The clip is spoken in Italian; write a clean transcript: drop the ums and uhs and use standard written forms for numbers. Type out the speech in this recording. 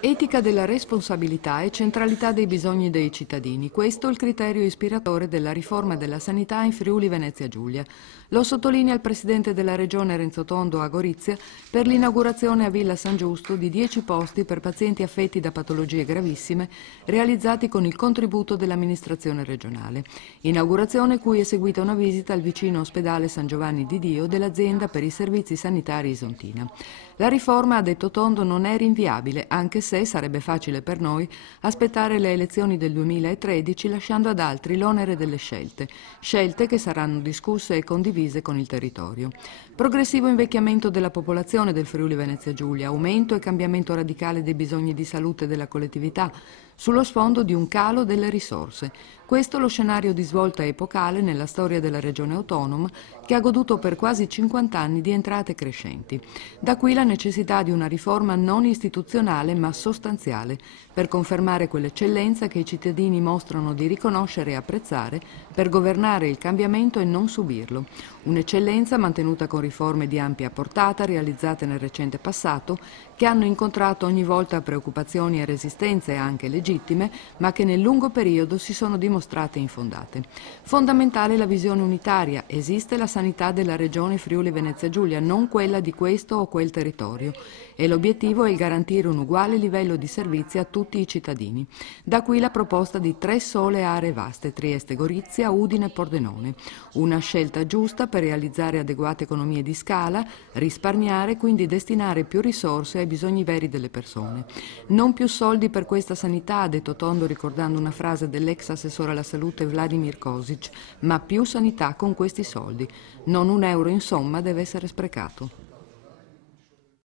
Etica della responsabilità e centralità dei bisogni dei cittadini. Questo è il criterio ispiratore della riforma della sanità in Friuli Venezia Giulia. Lo sottolinea il presidente della regione Renzo Tondo a Gorizia per l'inaugurazione a Villa San Giusto di 10 posti per pazienti affetti da patologie gravissime realizzati con il contributo dell'amministrazione regionale. Inaugurazione cui è seguita una visita al vicino ospedale San Giovanni di Dio dell'azienda per i servizi sanitari Isontina. La riforma, ha detto Tondo, non è rinviabile, anche se sarebbe facile per noi aspettare le elezioni del 2013 lasciando ad altri l'onere delle scelte, scelte che saranno discusse e condivise con il territorio. Progressivo invecchiamento della popolazione del Friuli Venezia Giulia, aumento e cambiamento radicale dei bisogni di salute della collettività, sullo sfondo di un calo delle risorse. Questo è lo scenario di svolta epocale nella storia della regione autonoma che ha goduto per quasi 50 anni di entrate crescenti. Da qui la necessità di una riforma non istituzionale ma sostanziale per confermare quell'eccellenza che i cittadini mostrano di riconoscere e apprezzare per governare il cambiamento e non subirlo. Un'eccellenza mantenuta con riforme di ampia portata realizzate nel recente passato che hanno incontrato ogni volta preoccupazioni e resistenze anche legittime ma che nel lungo periodo si sono dimostrate infondate. Fondamentale la visione unitaria. Esiste la sanità della regione Friuli Venezia Giulia, non quella di questo o quel territorio, e l'obiettivo è il garantire un uguale livello di servizi a tutti i cittadini. Da qui la proposta di 3 sole aree vaste, Trieste, Gorizia, Udine e Pordenone. Una scelta giusta per realizzare adeguate economie di scala, risparmiare, quindi destinare più risorse ai bisogni veri delle persone. Non più soldi per questa sanità, ha detto Tondo ricordando una frase dell'ex assessore alla salute Vladimir Kosic, ma più sanità con questi soldi. Non un euro insomma deve essere sprecato.